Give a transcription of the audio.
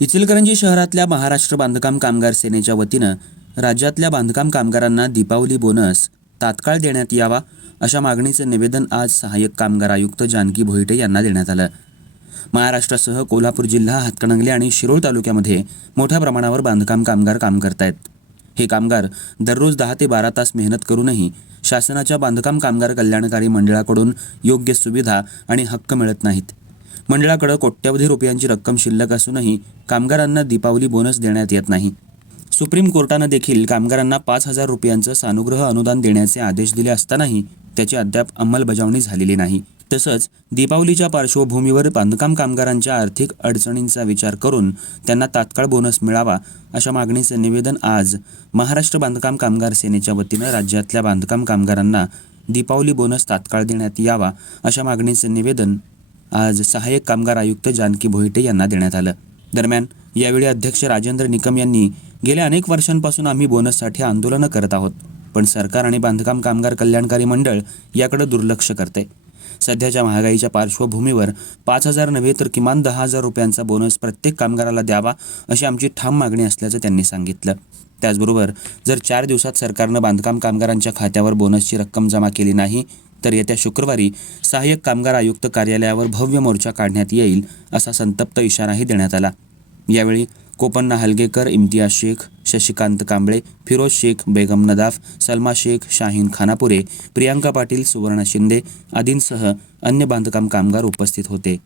इचलकरंजी शहरातल्या महाराष्ट्र बांधकाम कामगार सेनेच्या वतीनं राज्यातल्या बांधकाम कामगारांना दीपावली बोनस तात्काळ देण्यात यावा अशा मागणीचं निवेदन आज सहाय्यक कामगार आयुक्त जानकी भोईटे यांना देण्यात आलं. महाराष्ट्रासह कोल्हापूर जिल्हा हातकणंगले आणि शिरोळ तालुक्यामध्ये मोठ्या प्रमाणावर बांधकाम कामगार काम करतायत. हे कामगार दररोज दहा ते बारा तास मेहनत करूनही शासनाच्या बांधकाम कामगार कल्याणकारी मंडळाकडून योग्य सुविधा आणि हक्क मिळत नाहीत. मंडळाकडे कोट्यवधी रुपयांची रक्कम शिल्लक असूनही कामगारांना दीपावली बोनस देण्यात येत नाही. सुप्रीम कोर्टानं देखील कामगारांना पाच हजार रुपयांचं सानुग्रह अनुदान देण्याचे आदेश दिले असतानाही त्याची अद्याप अंमलबजावणी झालेली नाही. तसंच दीपावलीच्या पार्श्वभूमीवर बांधकाम कामगारांच्या आर्थिक अडचणींचा विचार करून त्यांना तात्काळ बोनस मिळावा अशा मागणीचं निवेदन आज महाराष्ट्र बांधकाम कामगार सेनेच्या वतीनं राज्यातल्या बांधकाम कामगारांना दीपावली बोनस तात्काळ देण्यात यावा अशा मागणीचं निवेदन आज सहाय्यक कामगार आयुक्त जानकी भोईटे यांना देण्यात आलं. दरम्यान यावेळी अध्यक्ष राजेंद्र निकम यांनी गेल्या अनेक वर्षांपासून आम्ही बोनससाठी आंदोलनं करत आहोत पण सरकार आणि बांधकाम कामगार कल्याणकारी मंडळ याकडे दुर्लक्ष करते. सध्याच्या महागाईच्या पार्श्वभूमीवर पाच हजार नव्हे तर किमान दहा हजार रुपयांचा बोनस प्रत्येक कामगाराला द्यावा अशी आमची ठाम मागणी असल्याचं त्यांनी सांगितलं. त्याचबरोबर जर चार दिवसात सरकारनं बांधकाम कामगारांच्या खात्यावर बोनसची रक्कम जमा केली नाही तर येत्या शुक्रवारी सहाय्यक कामगार आयुक्त कार्यालयावर भव्य मोर्चा काढण्यात येईल असा संतप्त इशाराही देण्यात आला. यावेळी कोपन्ना हलगेकर इम्तियाज शेख शशिकांत कांबळे फिरोज शेख बेगम नदाफ सलमा शेख शाहीन खानापुरे प्रियांका पाटील सुवर्णा शिंदे आदींसह अन्य बांधकाम कामगार उपस्थित होते.